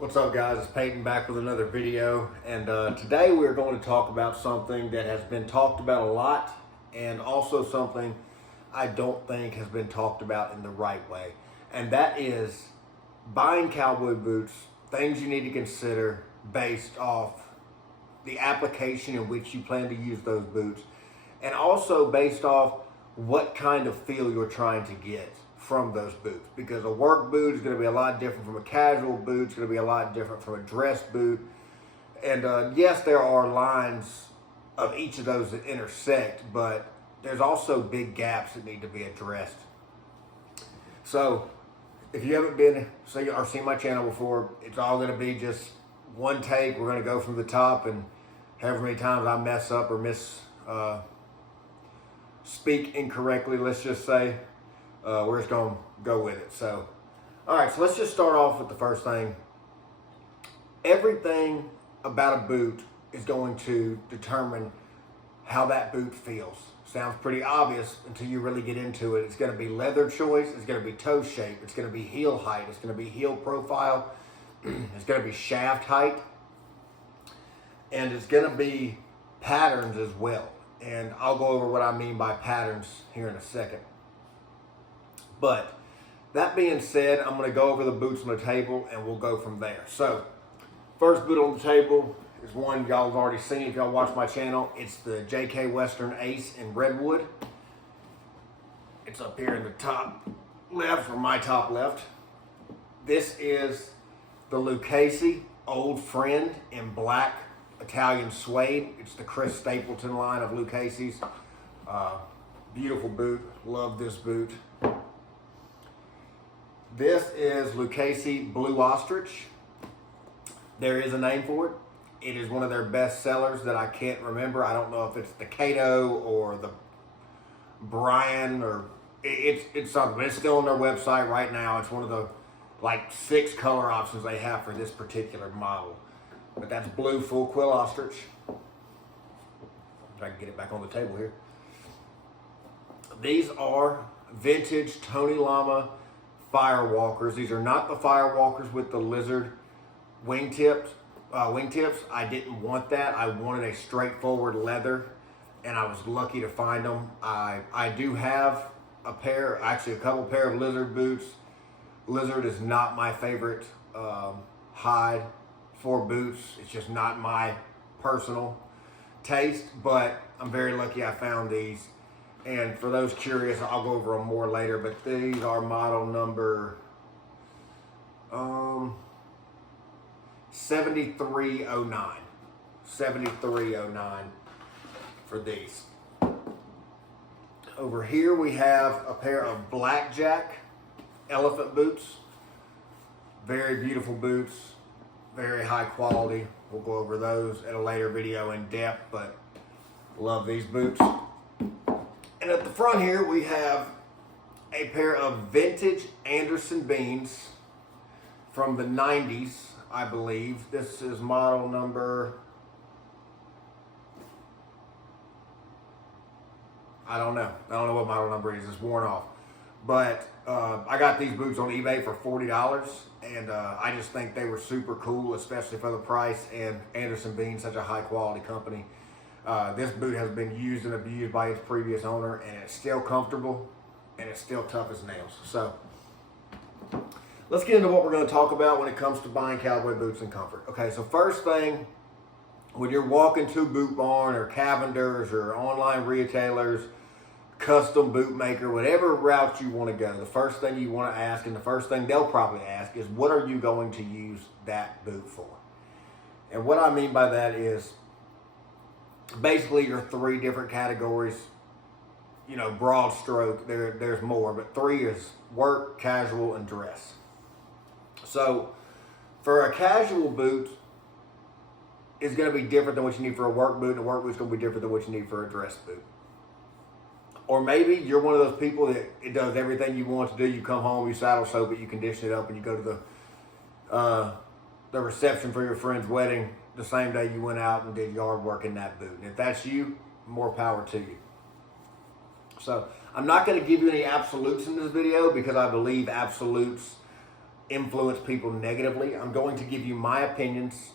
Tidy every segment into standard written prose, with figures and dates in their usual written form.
What's up, guys? It's Peyton back with another video, and today we're going to talk about something that has been talked about a lot and also something I don't think has been talked about in the right way, and that is buying cowboy boots, things you need to consider based off the application in which you plan to use those boots, and also based off what kind of feel you're trying to get from those boots, because a work boot is going to be a lot different from a casual boot. It's going to be a lot different from a dress boot. And yes, there are lines of each of those that intersect, but there's also big gaps that need to be addressed. So if you haven't been or seen my channel before, it's all going to be just one take. We're going to go from the top, and however many times I mess up or speak incorrectly, let's just say, we're just going to go with it. So, all right, so let's just start off with the first thing. Everything about a boot is going to determine how that boot feels. Sounds pretty obvious until you really get into it. It's going to be leather choice. It's going to be toe shape. It's going to be heel height. It's going to be heel profile. It's going to be shaft height. And it's going to be patterns as well. And I'll go over what I mean by patterns here in a second. But that being said, I'm going to go over the boots on the table and we'll go from there. So, first boot on the table is one y'all have already seen if y'all watch my channel. It's the JK Western Ace in Redwood. It's up here in the top left, or my top left. This is the Lucchese Old Friend in black Italian suede. It's the Chris Stapleton line of Lucchese's. Beautiful boot. Love this boot. This is Lucchese Blue Ostrich. There is a name for it. It is one of their best sellers that I can't remember. I don't know if it's the Cato or the Brian, or it's something, but it's still on their website right now. It's one of the like 6 color options they have for this particular model. But that's blue full quill ostrich. If I can get it back on the table here. These are vintage Tony Lama Firewalkers. These are not the Firewalkers with the lizard wingtips. I didn't want that. I wanted a straightforward leather, and I was lucky to find them. I do have a couple pair of lizard boots. Lizard is not my favorite hide for boots. It's just not my personal taste, but I'm very lucky I found these. And for those curious, I'll go over them more later, but these are model number 7309. 7309 for these. Over here we have a pair of blackjack elephant boots. Very beautiful boots, very high quality. We'll go over those at a later video in depth, but love these boots. And at the front here, we have a pair of vintage Anderson beans from the 90s, I believe. This is model number, I don't know what model number it is. It's worn off. But I got these boots on eBay for $40, and I just think they were super cool, especially for the price, and Anderson Bean, such a high quality company. This boot has been used and abused by its previous owner, and it's still comfortable, and it's still tough as nails. So, let's get into what we're going to talk about when it comes to buying cowboy boots and comfort. Okay, so first thing, when you're walking to Boot Barn or Cavender's or online retailers, custom boot maker, whatever route you want to go, the first thing you want to ask, and the first thing they'll probably ask, is what are you going to use that boot for? And what I mean by that is, basically your 3 different categories, broad stroke. There's more, but 3 is work, casual, and dress. So for a casual boot, it's going to be different than what you need for a work boot, and a work boot is going to be different than what you need for a dress boot. Or maybe you're one of those people that it does everything you want to do. You come home, you saddle soap it, you condition it up, and you go to the reception for your friend's wedding the same day you went out and did yard work in that boot. And if that's you, more power to you. So I'm not going to give you any absolutes in this video, because I believe absolutes influence people negatively. I'm going to give you my opinions,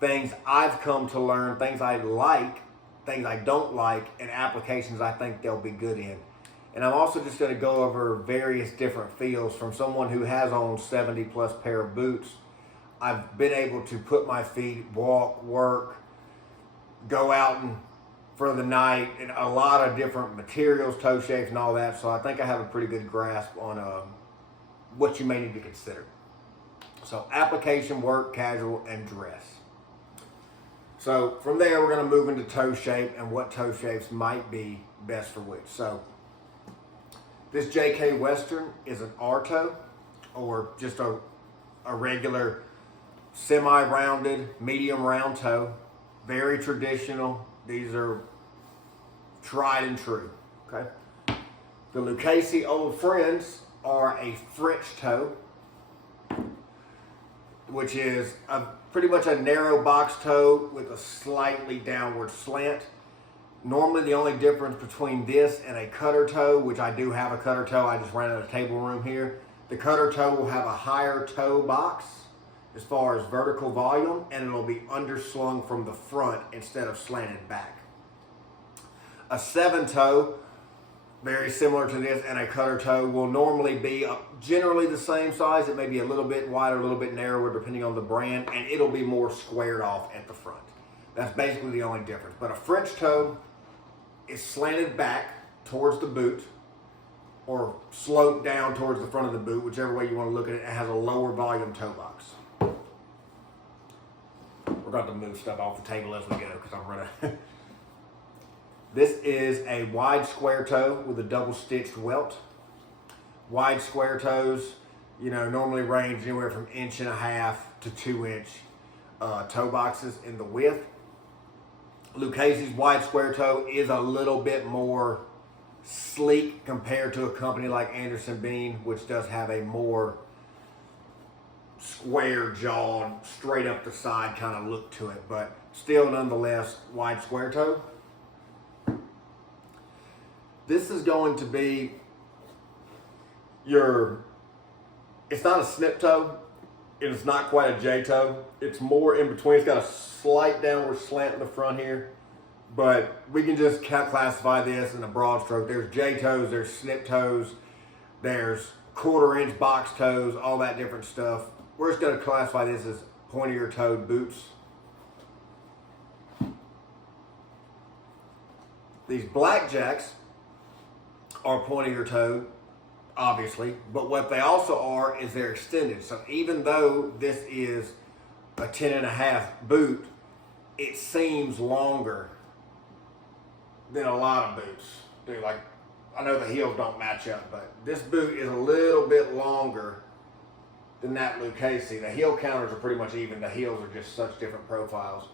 things I've come to learn, things I like, things I don't like, and applications I think they'll be good in. And I'm also just going to go over various different feels from someone who has owned 70 plus pair of boots. I've been able to put my feet, walk, work, go out and for the night, and a lot of different materials, toe shapes, and all that. So I think I have a pretty good grasp on what you may need to consider. So application, work, casual, and dress. So from there, we're going to move into toe shape and what toe shapes might be best for which. So this JK Western is an R toe, or just a regular semi-rounded, medium round toe. Very traditional. These are tried and true, okay? The Lucchese Old Friends are a French toe, which is pretty much a narrow box toe with a slightly downward slant. Normally the only difference between this and a cutter toe, which I do have a cutter toe, I just ran out of table room here. The cutter toe will have a higher toe box as far as vertical volume, and it'll be underslung from the front instead of slanted back. A 7 toe, very similar to this, and a cutter toe will normally be generally the same size. It may be a little bit wider, a little bit narrower depending on the brand, and it'll be more squared off at the front. That's basically the only difference. But a French toe is slanted back towards the boot or sloped down towards the front of the boot, whichever way you want to look at it. It has a lower volume toe box. We're going to move stuff off the table as we go because I'm running. This is a wide square toe with a double stitched welt. Wide square toes, normally range anywhere from 1.5 to 2 inch toe boxes in the width. Lucchese's wide square toe is a little bit more sleek compared to a company like Anderson Bean, which does have a more square jawed, straight up the side kind of look to it, but still nonetheless wide square toe. This is going to be it's not a snip toe, it's not quite a J toe, it's more in between. It's got a slight downward slant in the front here, but we can just classify this in a broad stroke. There's J toes, there's snip toes, there's 1/4 inch box toes, all that different stuff. We're just going to classify this as pointier toed boots. These blackjacks are pointier toed, obviously, but what they also are is they're extended. So even though this is a 10.5 boot, it seems longer than a lot of boots do. Like, I know the heels don't match up, but this boot is a little bit longer than that Lucchese. The heel counters are pretty much even. The heels are just such different profiles.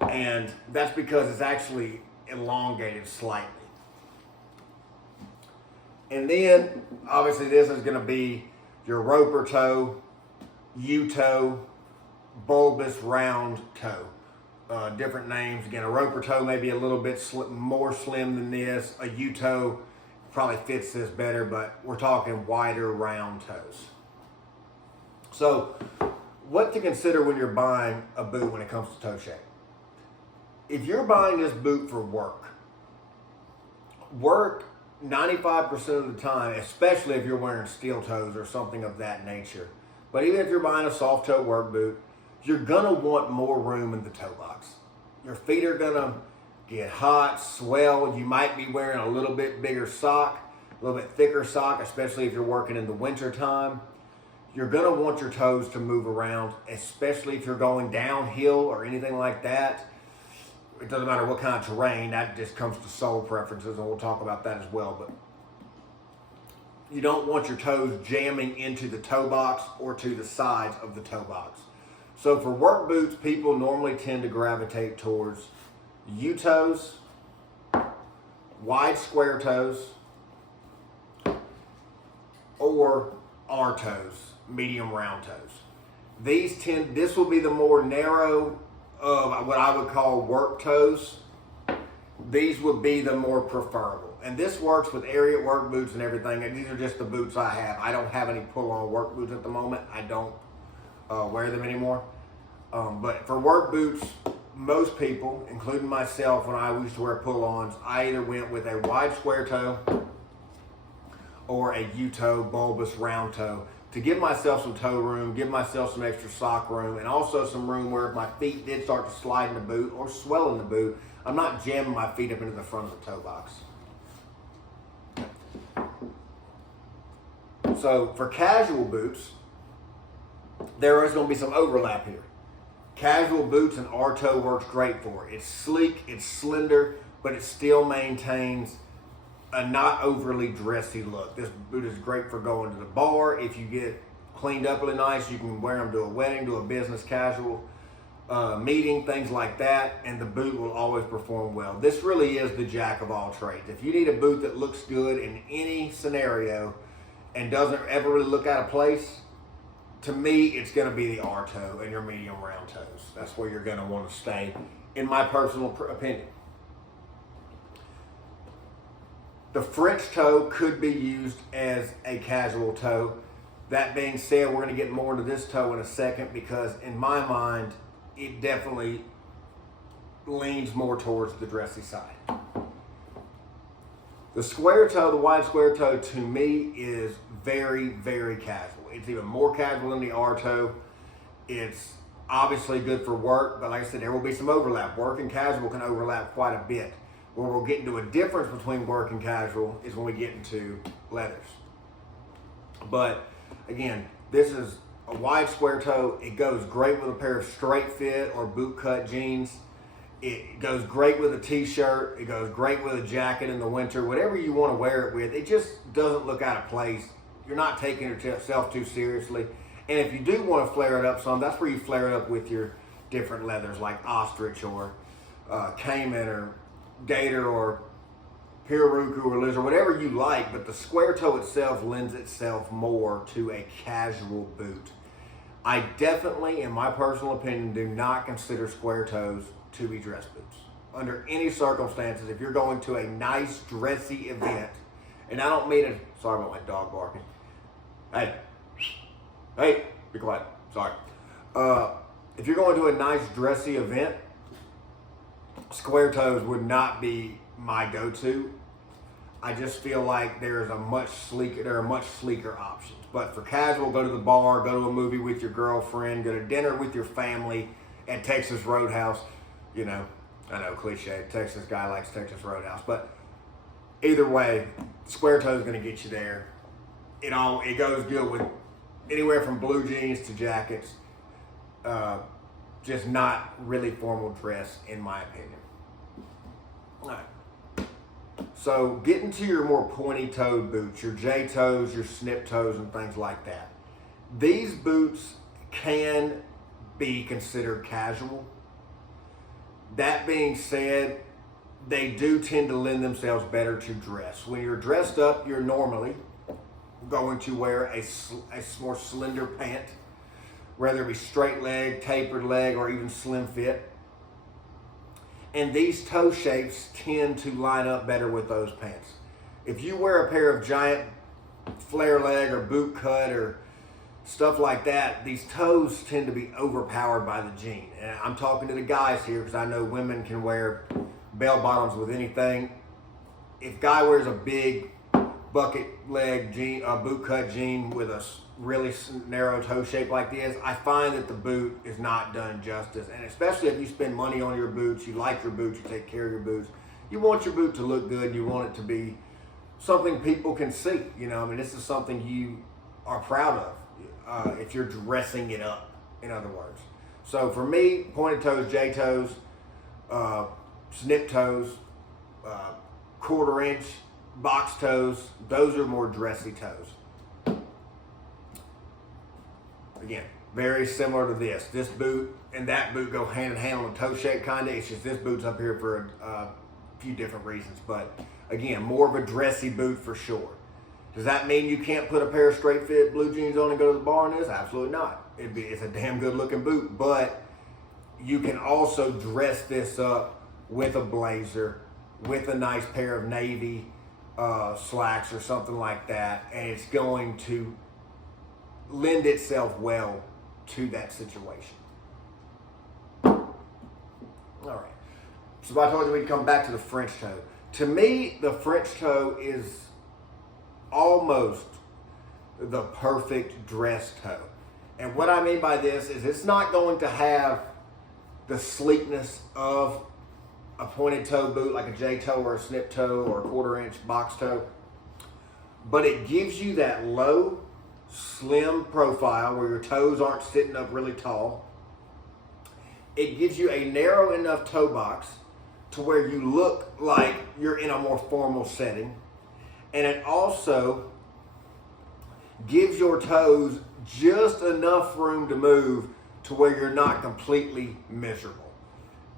And that's because it's actually elongated slightly. And then, obviously, this is going to be your roper toe, U-toe, bulbous round toe. Different names. Again, a roper toe may be a little bit more slim than this. A U-toe probably fits this better, but we're talking wider round toes. So, what to consider when you're buying a boot when it comes to toe shape? If you're buying this boot for work 95% of the time, especially if you're wearing steel toes or something of that nature, but even if you're buying a soft toe work boot, you're gonna want more room in the toe box. Your feet are gonna get hot, swell. You might be wearing a little bit bigger sock, a little bit thicker sock, especially if you're working in the winter time. You're gonna want your toes to move around, especially if you're going downhill or anything like that. It doesn't matter what kind of terrain, that just comes to sole preferences, and we'll talk about that as well. But you don't want your toes jamming into the toe box or to the sides of the toe box. So for work boots, people normally tend to gravitate towards U-toes, wide square toes, or R toes, medium round toes. This will be the more narrow of what I would call work toes. These would be the more preferable. And this works with area work boots and everything. And these are just the boots I have. I don't have any pull-on work boots at the moment. I don't wear them anymore. But for work boots, most people, including myself, when I used to wear pull-ons, I either went with a wide square toe or a U-toe, bulbous round toe, to give myself some toe room, give myself some extra sock room, and also some room where if my feet did start to slide in the boot or swell in the boot, I'm not jamming my feet up into the front of the toe box. So for casual boots, there is going to be some overlap here. Casual boots and R-toe works great for. It's sleek, it's slender, but it still maintains a not overly dressy look. This boot is great for going to the bar. If you get cleaned up really nice, you can wear them to a wedding, to a business casual meeting, things like that, and the boot will always perform well. This really is the jack of all trades. If you need a boot that looks good in any scenario and doesn't ever really look out of place, to me, it's going to be the R-toe and your medium round toes. That's where you're going to want to stay, in my personal opinion. The French toe could be used as a casual toe. That being said, we're going to get more into this toe in a second because in my mind, it definitely leans more towards the dressy side. The square toe, the wide square toe, to me is very, very casual. It's even more casual than the R-toe. It's obviously good for work, but like I said, there will be some overlap. Work and casual can overlap quite a bit. Where we'll get into a difference between work and casual is when we get into leathers. But again, this is a wide square toe. It goes great with a pair of straight fit or boot cut jeans. It goes great with a t-shirt. It goes great with a jacket in the winter. Whatever you want to wear it with, it just doesn't look out of place. You're not taking yourself too seriously. And if you do want to flare it up some, that's where you flare it up with your different leathers like ostrich or caiman or gator or Pirarucu or lizard, whatever you like, but the square toe itself lends itself more to a casual boot. I definitely, in my personal opinion, do not consider square toes to be dress boots. Under any circumstances, if you're going to a nice dressy event, and I don't mean it, sorry about my dog barking. Hey, be quiet, sorry. If you're going to a nice dressy event, square toes would not be my go-to. I just feel like there are much sleeker options. But for casual, go to the bar, go to a movie with your girlfriend, go to dinner with your family at Texas Roadhouse. You know, I know, cliche, Texas guy likes Texas Roadhouse. But either way, square toe is going to get you there. It goes good with anywhere from blue jeans to jackets. Just not really formal dress, in my opinion. All right. So getting to your more pointy-toed boots, your J-toes, your snip toes, and things like that. These boots can be considered casual. That being said, they do tend to lend themselves better to dress. When you're dressed up, you're normally going to wear a more slender pant, whether it be straight leg, tapered leg, or even slim fit. And these toe shapes tend to line up better with those pants. If you wear a pair of giant flare leg or boot cut or stuff like that, these toes tend to be overpowered by the jean. And I'm talking to the guys here because I know women can wear bell bottoms with anything. If guy wears a big bucket leg jean, a boot cut jean with a really narrow toe shape like this, I find that the boot is not done justice. And especially if you spend money on your boots, you like your boots, you take care of your boots, you want your boot to look good, you want it to be something people can see. You know, I mean, this is something you are proud of if you're dressing it up, in other words. So for me, pointed toes, J-toes, snip toes, quarter inch, box toes, those are more dressy toes. Again, very similar to this. This boot and that boot go hand in hand on the toe shape kind of. It's just this boot's up here for a few different reasons. But again, more of a dressy boot for sure. Does that mean you can't put a pair of straight fit blue jeans on and go to the bar in this? Absolutely not. It's a damn good looking boot, but you can also dress this up with a blazer, with a nice pair of navy slacks or something like that, and it's going to lend itself well to that situation. All right. So I told you we'd come back to the French toe. To me, the French toe is almost the perfect dress toe. And what I mean by this is it's not going to have the sleekness of a pointed toe boot like a J toe or a snip toe or a 1/4 inch box toe, but it gives you that low, slim profile where your toes aren't sitting up really tall. It gives you a narrow enough toe box to where you look like you're in a more formal setting. And it also gives your toes just enough room to move to where you're not completely miserable.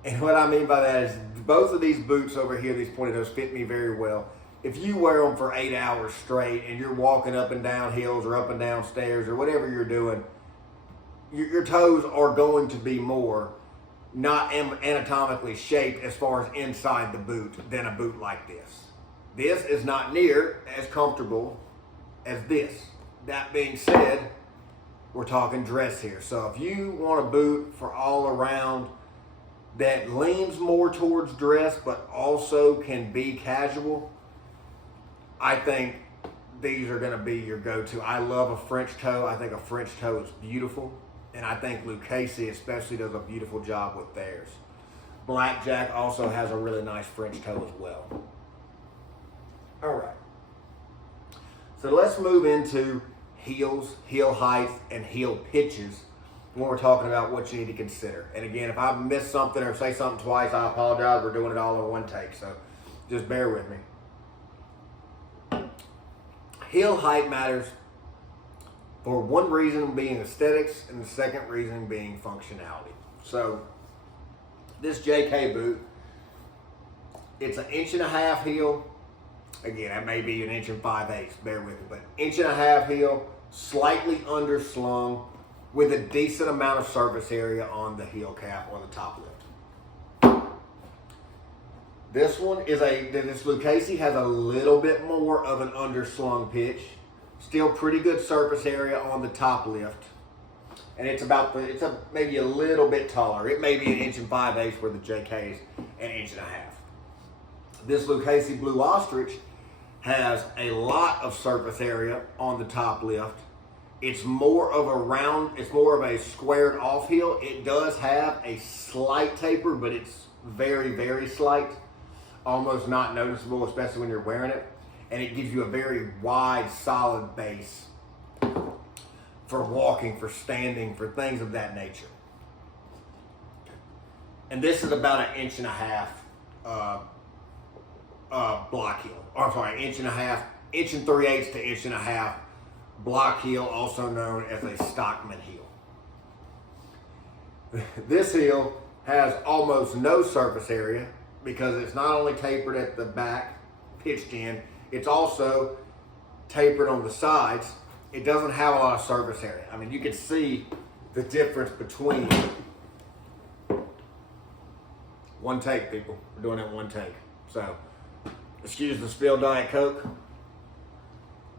And what I mean by that is both of these boots over here, these pointed toes, fit me very well. If you wear them for 8 hours straight and you're walking up and down hills or up and down stairs or whatever you're doing, your toes are going to be more not anatomically shaped as far as inside the boot than a boot like this. This is not near as comfortable as this. That being said, we're talking dress here. So if you want a boot for all around that leans more towards dress but also can be casual, I think these are going to be your go-to. I love a French toe. I think a French toe is beautiful. And I think Lucchese especially does a beautiful job with theirs. Blackjack also has a really nice French toe as well. All right. So let's move into heels, heel height, and heel pitches when we're talking about what you need to consider. And again, if I miss something or say something twice, I apologize. We're doing it all in one take, so just bear with me. Heel height matters for one reason being aesthetics and the second reason being functionality. So this JK boot, it's an 1.5 inch heel. Again, that may be 1 5/8 inches, bear with me, but 1.5 inch heel, slightly underslung with a decent amount of surface area on the heel cap or the top lift. This one is this Lucchese has a little bit more of an underslung pitch. Still pretty good surface area on the top lift. And it's maybe a little bit taller. It may be 1 5/8 inches where the JK is 1.5 inches. This Lucchese Blue Ostrich has a lot of surface area on the top lift. It's more of a squared off heel. It does have a slight taper, but it's very, very slight. Almost not noticeable, especially when you're wearing it. And it gives you a very wide, solid base for walking, for standing, for things of that nature. And this is about 1.5 inches block heel. Or I'm sorry, 1.5 inches, 1 3/8 to 1.5 inches block heel, also known as a Stockman heel. This heel has almost no surface area because it's not only tapered at the back, pitched in, it's also tapered on the sides. It doesn't have a lot of surface area. I mean, you can see the difference between one take, people. We're doing it in one take. So, excuse the spilled Diet Coke.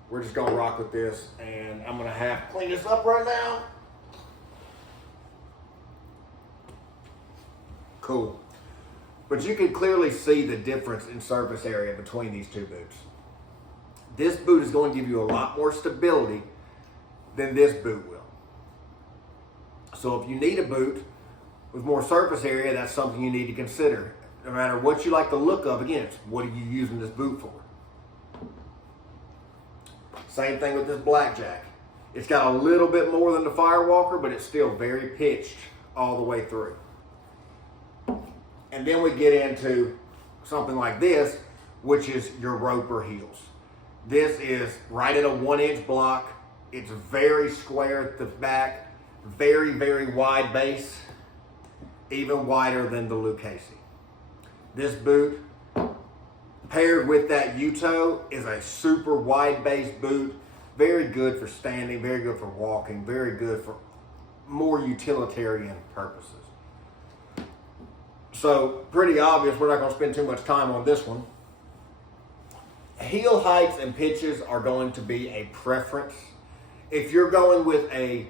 We're just gonna rock with this, and I'm gonna have to clean this up right now. Cool. But you can clearly see the difference in surface area between these two boots. This boot is going to give you a lot more stability than this boot will. So if you need a boot with more surface area, that's something you need to consider. No matter what you like the look of, again, it's what are you using this boot for? Same thing with this Blackjack. It's got a little bit more than the Firewalker, but it's still very pitched all the way through. And then we get into something like this, which is your Roper heels. This is right at a 1 inch block. It's very square at the back, very, very wide base, even wider than the Lucchese. This boot, paired with that U-toe, is a super wide base boot. Very good for standing, very good for walking, very good for more utilitarian purposes. So pretty obvious, we're not going to spend too much time on this one. heel heights and pitches are going to be a preference. If you're going with a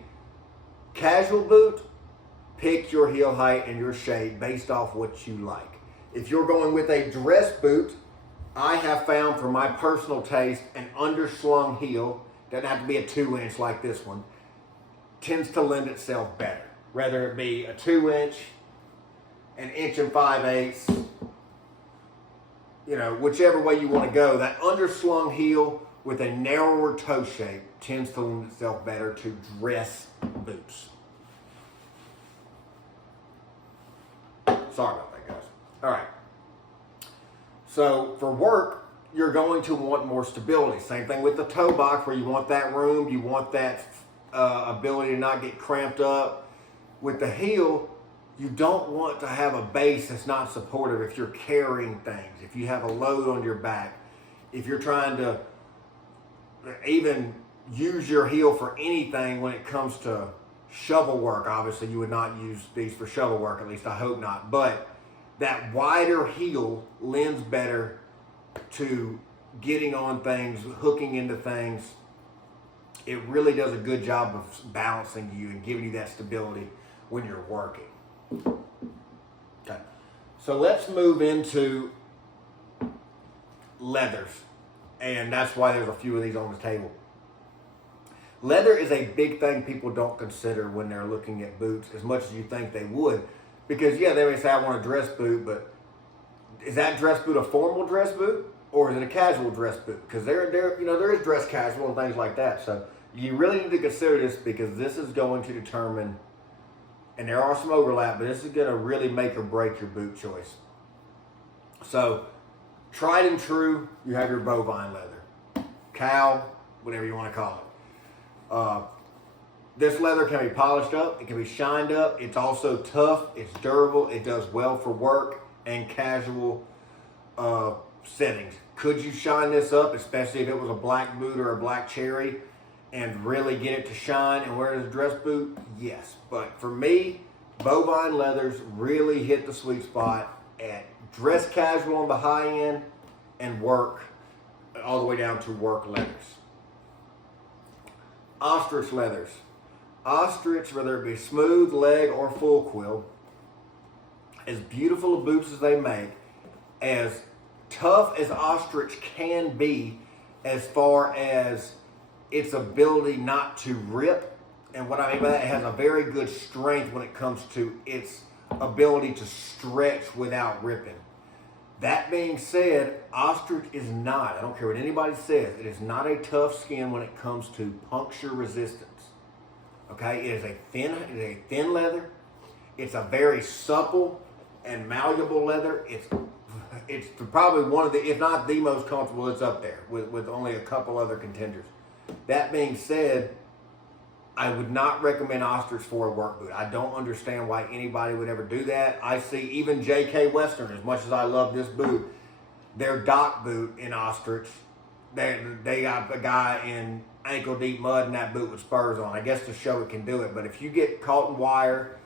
casual boot, pick your heel height and your shape based off what you like. If you're going with a dress boot, I have found for my personal taste, an underslung heel, doesn't have to be a 2-inch like this one, tends to lend itself better. Whether it be a 2-inch, an 1 5/8, whichever way you want to go, that underslung heel with a narrower toe shape tends to lend itself better to dress boots. Sorry about that, guys. All right. So for work, you're going to want more stability. Same thing with the toe box, where you want that room, you want that ability to not get cramped up. With the heel, you don't want to have a base that's not supportive if you're carrying things, if you have a load on your back, if you're trying to even use your heel for anything when it comes to shovel work. Obviously, you would not use these for shovel work, at least I hope not. But that wider heel lends better to getting on things, hooking into things. It really does a good job of balancing you and giving you that stability when you're working. Okay, so let's move into leathers. And that's why there's a few of these on the table. Leather is a big thing people don't consider when they're looking at boots as much as you think they would. Because, yeah, they may say, I want a dress boot, but is that dress boot a formal dress boot? Or is it a casual dress boot? Because there is dress casual and things like that. So you really need to consider this, because this is going to determine, and there are some overlap, but this is going to really make or break your boot choice. So tried and true, you have your bovine leather. Cow, whatever you want to call it. This leather can be polished up, it can be shined up, it's also tough, it's durable, it does well for work and casual settings. Could you shine this up, especially if it was a black boot or a black cherry, and really get it to shine and wear it as a dress boot? Yes, but for me, bovine leathers really hit the sweet spot at dress casual on the high end and work all the way down to work leathers. Ostrich leathers. Ostrich, whether it be smooth, leg, or full quill, as beautiful of boots as they make, as tough as ostrich can be as far as its ability not to rip. And what I mean by that, it has a very good strength when it comes to its ability to stretch without ripping. That being said, ostrich is not, I don't care what anybody says, it is not a tough skin when it comes to puncture resistance. Okay, it is a thin leather. It's a very supple and malleable leather. It's probably one of the, if not the most comfortable, it's up there with only a couple other contenders. That being said, I would not recommend ostrich for a work boot. I don't understand why anybody would ever do that. I see even J.K. Western, as much as I love this boot, their dock boot in ostrich, they got a guy in ankle deep mud in that boot with spurs on. I guess to show it can do it. But if you get caught in wire,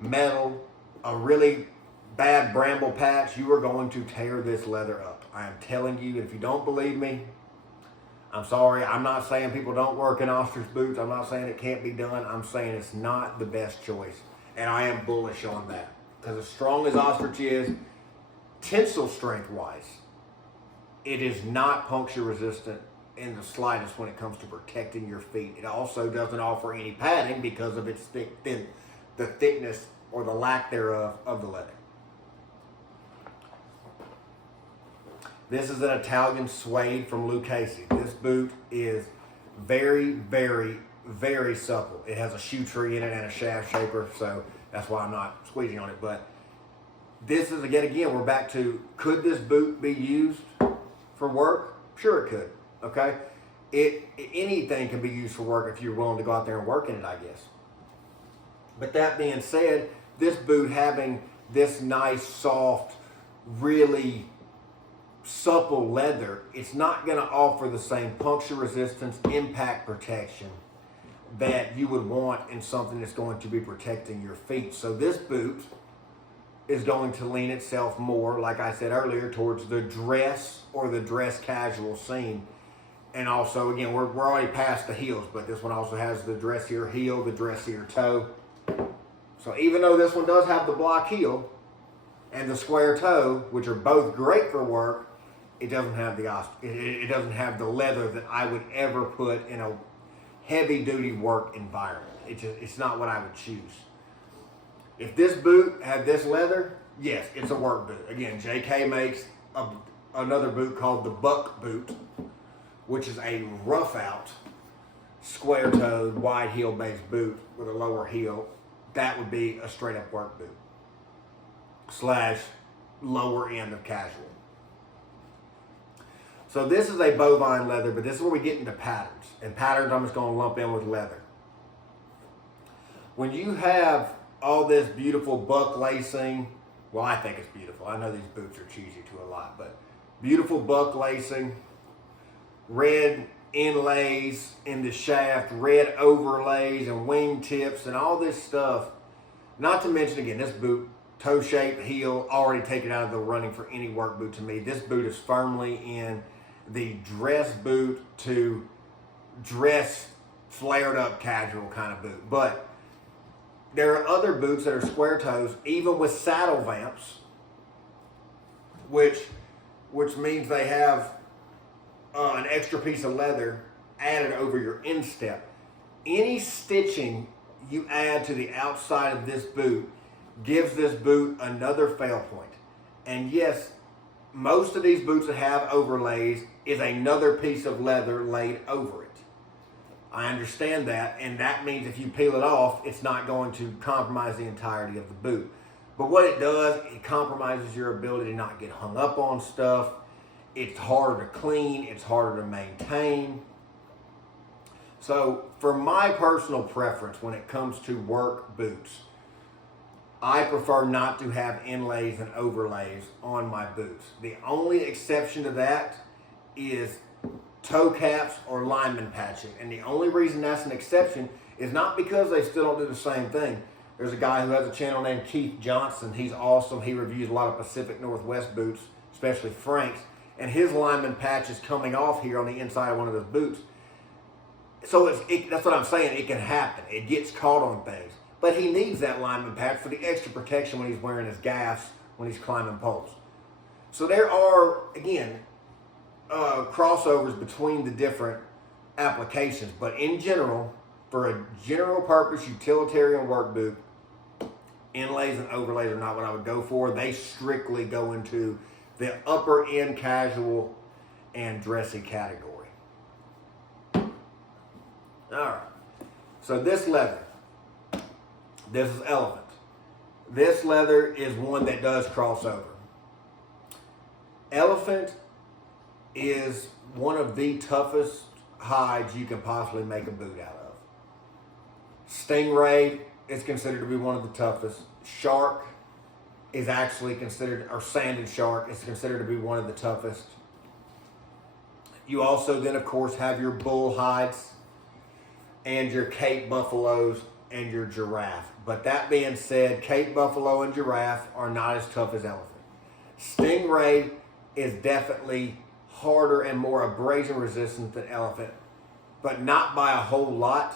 metal, a really bad bramble patch, you are going to tear this leather up. I am telling you, if you don't believe me, I'm sorry. I'm not saying people don't work in ostrich boots. I'm not saying it can't be done. I'm saying it's not the best choice. And I am bullish on that. Because as strong as ostrich is, tensile strength wise, it is not puncture resistant in the slightest when it comes to protecting your feet. It also doesn't offer any padding because of its the thickness or the lack thereof of the leather. This is an Italian suede from Lucchese. This boot is very, very, very supple. It has a shoe tree in it and a shaft shaper, so that's why I'm not squeezing on it. But this is, again, we're back to, could this boot be used for work? Sure it could, okay? Anything can be used for work if you're willing to go out there and work in it, I guess. But that being said, this boot having this nice, soft, really supple leather, it's not going to offer the same puncture resistance, impact protection that you would want in something that's going to be protecting your feet. So this boot is going to lean itself more, like I said earlier, towards the dress or the dress casual scene. And also, again, we're already past the heels, but this one also has the dressier heel, the dressier toe. So even though this one does have the block heel and the square toe, which are both great for work, it doesn't have it doesn't have the leather that I would ever put in a heavy-duty work environment. It's not what I would choose. If this boot had this leather, yes, it's a work boot. Again, JK makes another boot called the Buck Boot, which is a rough-out, square-toed, wide heel-based boot with a lower heel. That would be a straight-up work boot / lower end of casual. So this is a bovine leather, but this is where we get into patterns. And patterns I'm just going to lump in with leather. When you have all this beautiful buck lacing, well, I think it's beautiful. I know these boots are cheesy to a lot, but beautiful buck lacing, red inlays in the shaft, red overlays and wing tips and all this stuff. Not to mention, again, this boot, toe shape, heel, already taken out of the running for any work boot to me. This boot is firmly in the dress boot to dress flared up casual kind of boot. But there are other boots that are square toes, even with saddle vamps, which means they have an extra piece of leather added over your instep. Any stitching you add to the outside of this boot gives this boot another fail point. And yes, most of these boots that have overlays is another piece of leather laid over it. I understand that, and that means if you peel it off, it's not going to compromise the entirety of the boot. But what it does, it compromises your ability to not get hung up on stuff. It's harder to clean, it's harder to maintain. So for my personal preference when it comes to work boots, I prefer not to have inlays and overlays on my boots. The only exception to that is toe caps or lineman patching. And the only reason that's an exception is not because they still don't do the same thing. There's a guy who has a channel named Keith Johnson. He's awesome. He reviews a lot of Pacific Northwest boots, especially Frank's. And his lineman patch is coming off here on the inside of one of his boots. So that's what I'm saying. It can happen. It gets caught on things. But he needs that lineman patch for the extra protection when he's wearing his gaffs, when he's climbing poles. So there are, again, crossovers between the different applications. But in general, for a general purpose utilitarian work boot, inlays and overlays are not what I would go for. They strictly go into the upper end casual and dressy category. All right. So this leather. This is elephant. This leather is one that does cross over. Elephant is one of the toughest hides you can possibly make a boot out of. Stingray is considered to be one of the toughest. Shark is actually considered, or sanded shark is considered to be one of the toughest. You also then, of course, have your bull hides and your Cape buffaloes and your giraffe. But that being said, Cape buffalo and giraffe are not as tough as elephant. Stingray is definitely harder and more abrasion resistant than elephant, but not by a whole lot.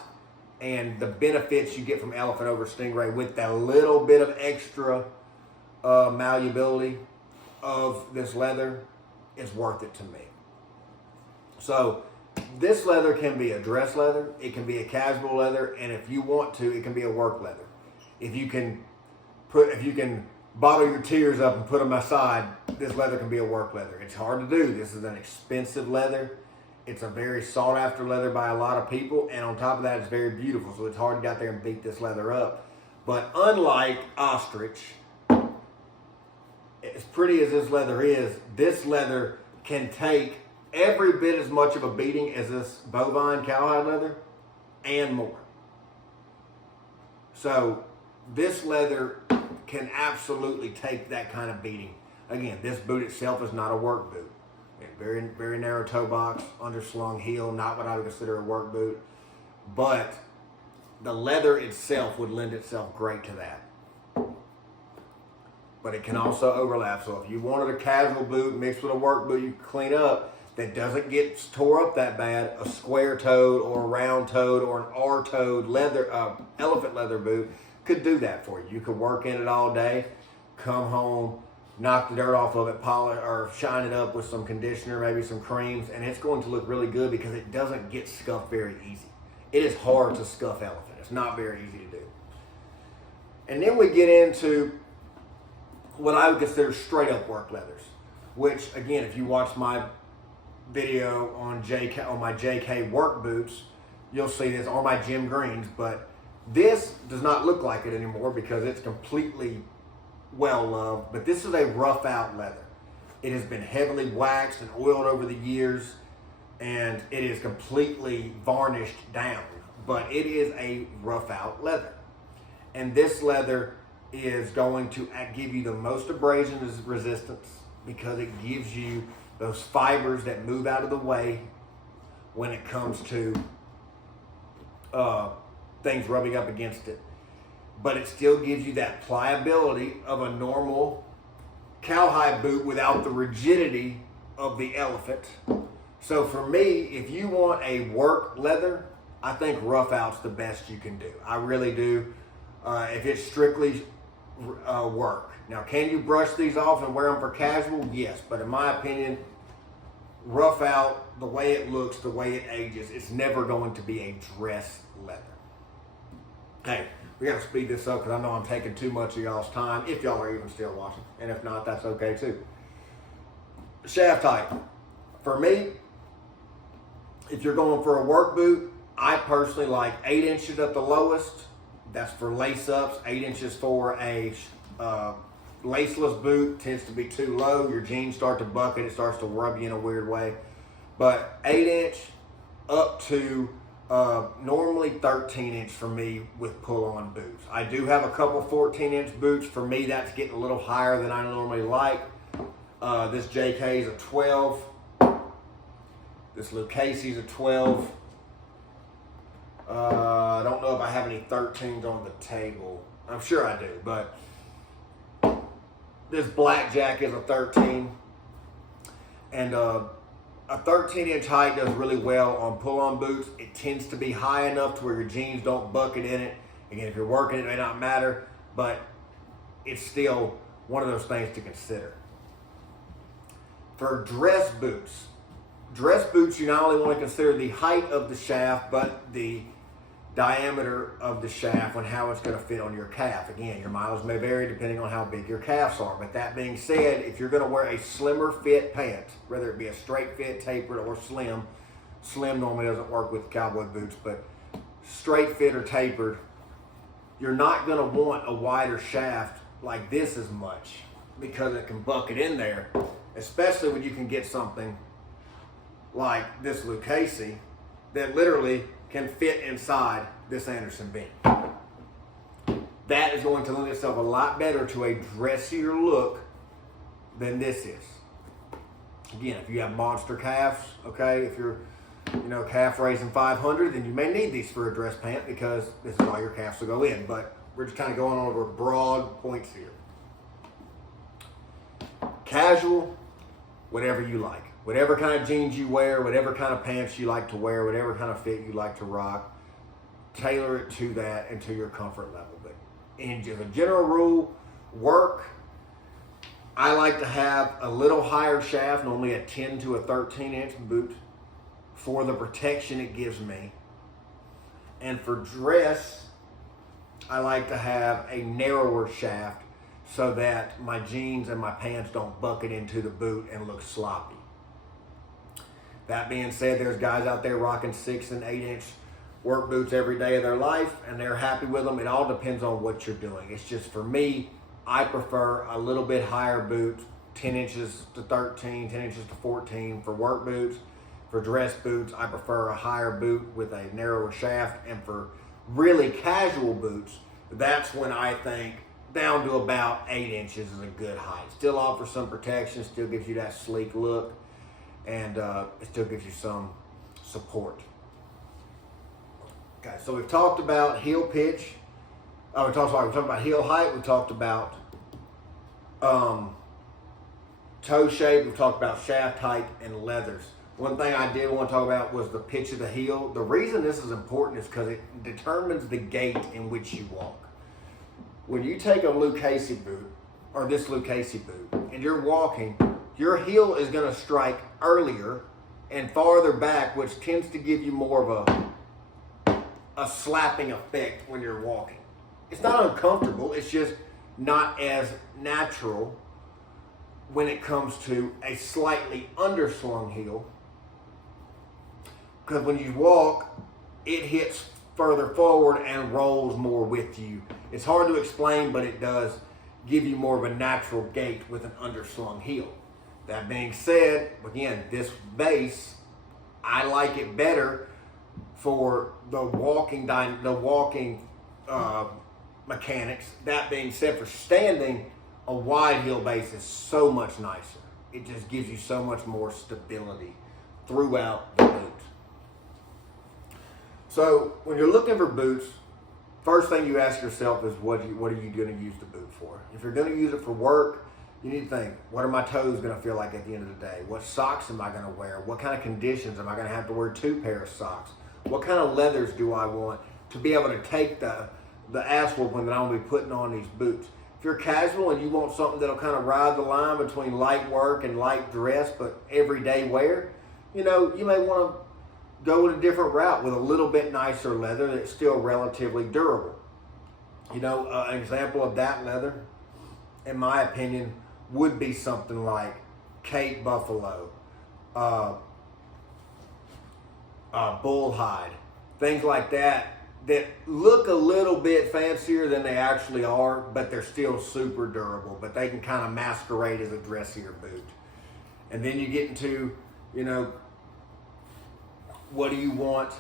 And the benefits you get from elephant over Stingray with that little bit of extra malleability of this leather is worth it to me. So this leather can be a dress leather, it can be a casual leather, and if you want to, it can be a work leather. If you can bottle your tears up and put them aside, this leather can be a work leather. It's hard to do. This is an expensive leather. It's a very sought after leather by a lot of people, and on top of that, it's very beautiful. So it's hard to get out there and beat this leather up. But unlike ostrich, as pretty as this leather can take every bit as much of a beating as this bovine cowhide leather and more. So this leather can absolutely take that kind of beating. Again, this boot itself is not a work boot. Very, very narrow toe box, underslung heel, not what I would consider a work boot. But the leather itself would lend itself great to that. but it can also overlap. So if you wanted a casual boot mixed with a work boot you can clean up that doesn't get tore up that bad, a square-toed or a round-toed or an R-toed leather, elephant leather boot could do that for you. You could work in it all day, come home, knock the dirt off of it, polish or shine it up with some conditioner, maybe some creams, and it's going to look really good because it doesn't get scuffed very easy. It is hard to scuff elephant. It's not very easy to do. And then we get into what I would consider straight up work leathers, which again, if you watch my video on my JK work boots, you'll see this, or my Jim Greens, but this does not look like it anymore because it's completely well loved, but this is a rough out leather. It has been heavily waxed and oiled over the years, and it is completely varnished down, but it is a rough out leather. And this leather is going to give you the most abrasion resistance because it gives you those fibers that move out of the way when it comes to things rubbing up against it. But it still gives you that pliability of a normal cowhide boot without the rigidity of the elephant. So for me, if you want a work leather, I think rough out's the best you can do. I really do. If it's strictly work. Now, can you brush these off and wear them for casual? Yes, but in my opinion, rough out, the way it looks, the way it ages, it's never going to be a dress leather. Hey, we got to speed this up because I know I'm taking too much of y'all's time, if y'all are even still watching. And if not, that's okay too. Shaft height. For me, if you're going for a work boot, I personally like 8 inches at the lowest. That's for lace-ups. 8 inches for a laceless boot tends to be too low. Your jeans start to bucket. It starts to rub you in a weird way. But 8 inch up to normally 13 inch for me with pull-on boots. I do have a couple 14 inch boots. For me, that's getting a little higher than I normally like. This JK is a 12. This Lucchese's a 12. I don't know if I have any 13s on the table. I'm sure I do, but this Blackjack is a 13. And a 13-inch height does really well on pull-on boots. It tends to be high enough to where your jeans don't bucket in it. Again, if you're working, it may not matter, but it's still one of those things to consider. For dress boots, you not only want to consider the height of the shaft, but the diameter of the shaft and how it's going to fit on your calf. Again, your mileage may vary depending on how big your calves are. But that being said, if you're going to wear a slimmer fit pant, whether it be a straight fit, tapered, or slim normally doesn't work with cowboy boots, but straight fit or tapered, you're not going to want a wider shaft like this as much because it can bucket in there, especially when you can get something like this Lucchese that literally can fit inside this Anderson bean. That is going to lend itself a lot better to a dressier look than this is. Again, if you have monster calves, okay, if you're, calf raising 500, then you may need these for a dress pant because this is all your calves will go in. But we're just kind of going over broad points here. Casual, whatever you like. Whatever kind of jeans you wear, whatever kind of pants you like to wear, whatever kind of fit you like to rock, tailor it to that and to your comfort level. But in just a general rule, work, I like to have a little higher shaft, normally a 10 to a 13 inch boot for the protection it gives me. And for dress, I like to have a narrower shaft so that my jeans and my pants don't bucket into the boot and look sloppy. That being said, there's guys out there rocking 6 and 8 inch work boots every day of their life, and they're happy with them. It all depends on what you're doing. It's just for me, I prefer a little bit higher boot, 10 inches to 13, 10 inches to 14 for work boots. For dress boots, I prefer a higher boot with a narrower shaft. And for really casual boots, that's when I think down to about 8 inches is a good height. Still offers some protection, still gives you that sleek look. And it still gives you some support. Okay, so we've talked about heel pitch. We talked about heel height. We talked about Toe shape, we've talked about shaft height and leathers. One thing I did want to talk about was the pitch of the heel. The reason this is important is because it determines the gait in which you walk. When you take a Lucchese boot, or this Lucchese boot, and you're walking, your heel is going to strike earlier and farther back, which tends to give you more of a slapping effect when you're walking. It's not uncomfortable, it's just not as natural when it comes to a slightly underslung heel. Because when you walk, it hits further forward and rolls more with you. It's hard to explain, but it does give you more of a natural gait with an underslung heel. That being said, again, this base, I like it better for the walking mechanics. That being said, for standing, a wide heel base is so much nicer. It just gives you so much more stability throughout the boot. So when you're looking for boots, first thing you ask yourself is what are you going to use the boot for? If you're going to use it for work, you need to think, what are my toes going to feel like at the end of the day? What socks am I going to wear? What kind of conditions am I going to have to wear 2 pairs of socks? What kind of leathers do I want to be able to take the ass whooping that I'm going to be putting on these boots? If you're casual and you want something that'll kind of ride the line between light work and light dress, but everyday wear, you may want to go with a different route with a little bit nicer leather that's still relatively durable. An example of that leather, in my opinion, would be something like Cape Buffalo, bull hide, things like that look a little bit fancier than they actually are, but they're still super durable, but they can kind of masquerade as a dressier boot. And then you get into, what do you want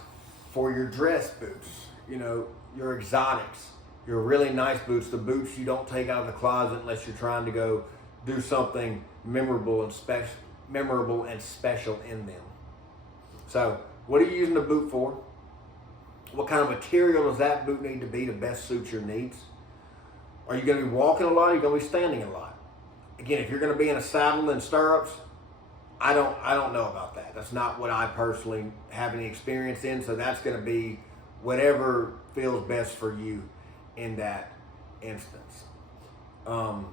for your dress boots? Your exotics, your really nice boots, the boots you don't take out of the closet unless you're trying to go do something memorable and special in them. So, what are you using the boot for? What kind of material does that boot need to be to best suit your needs? Are you going to be walking a lot? Or are you going to be standing a lot? Again, if you're going to be in a saddle and stirrups, I don't know about that. That's not what I personally have any experience in. So that's going to be whatever feels best for you in that instance. Last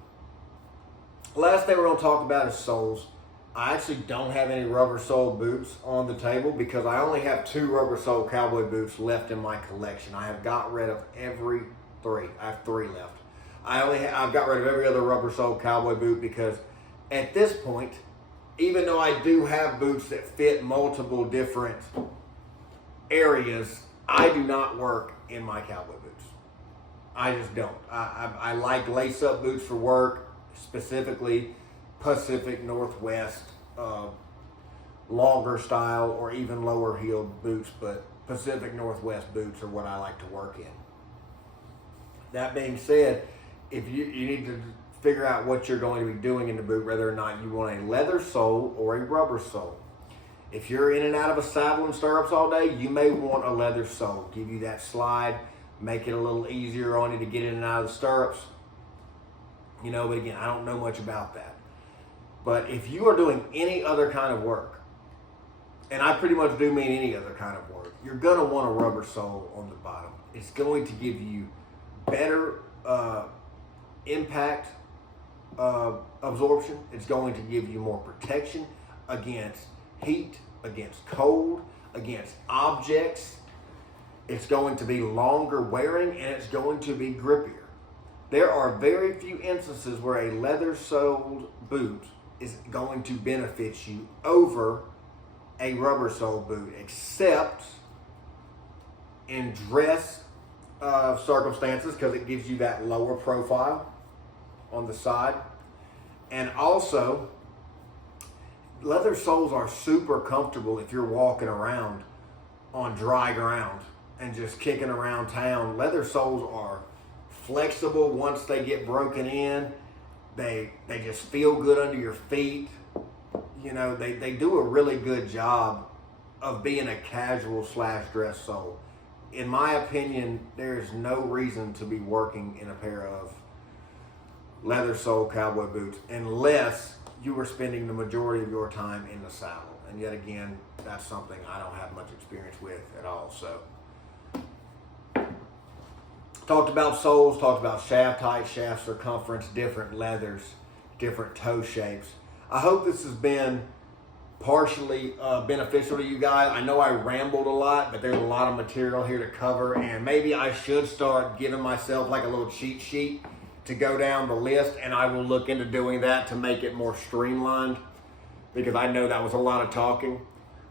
thing we're going to talk about is soles. I actually don't have any rubber sole boots on the table because I only have 2 rubber sole cowboy boots left in my collection. I have got rid of every 3. I have 3 left. I've got rid of every other rubber sole cowboy boot because at this point, even though I do have boots that fit multiple different areas, I do not work in my cowboy boots. I just don't. I like lace-up boots for work, specifically Pacific Northwest, longer style or even lower heeled boots, but Pacific Northwest boots are what I like to work in. That being said, if you need to figure out what you're going to be doing in the boot, whether or not you want a leather sole or a rubber sole. If you're in and out of a saddle and stirrups all day, you may want a leather sole. Give you that slide, make it a little easier on you to get in and out of the stirrups. But again, I don't know much about that. But if you are doing any other kind of work, and I pretty much do mean any other kind of work, you're going to want a rubber sole on the bottom. It's going to give you better impact absorption. It's going to give you more protection against heat, against cold, against objects. It's going to be longer wearing, and it's going to be grippier. There are very few instances where a leather-soled boot is going to benefit you over a rubber-soled boot, except in dress circumstances, because it gives you that lower profile on the side. And also, leather soles are super comfortable if you're walking around on dry ground and just kicking around town. Leather soles are flexible once they get broken in. They just feel good under your feet. They do a really good job of being a casual / dress sole. In my opinion, there is no reason to be working in a pair of leather sole cowboy boots unless you were spending the majority of your time in the saddle. And yet again, that's something I don't have much experience with at all. So talked about soles, talked about shaft height, shaft circumference, different leathers, different toe shapes. I hope this has been partially beneficial to you guys. I know I rambled a lot, but there's a lot of material here to cover, and maybe I should start giving myself like a little cheat sheet to go down the list, and I will look into doing that to make it more streamlined, because I know that was a lot of talking.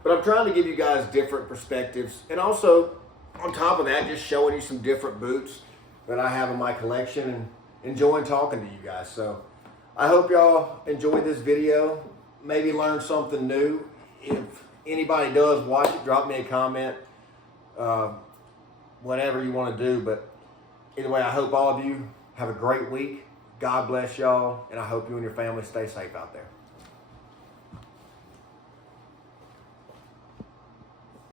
But I'm trying to give you guys different perspectives, and also on top of that, just showing you some different boots that I have in my collection and enjoying talking to you guys. So I hope y'all enjoyed this video, maybe learned something new. If anybody does watch it, drop me a comment, whatever you want to do. But either way, I hope all of you have a great week. God bless y'all, and I hope you and your family stay safe out there.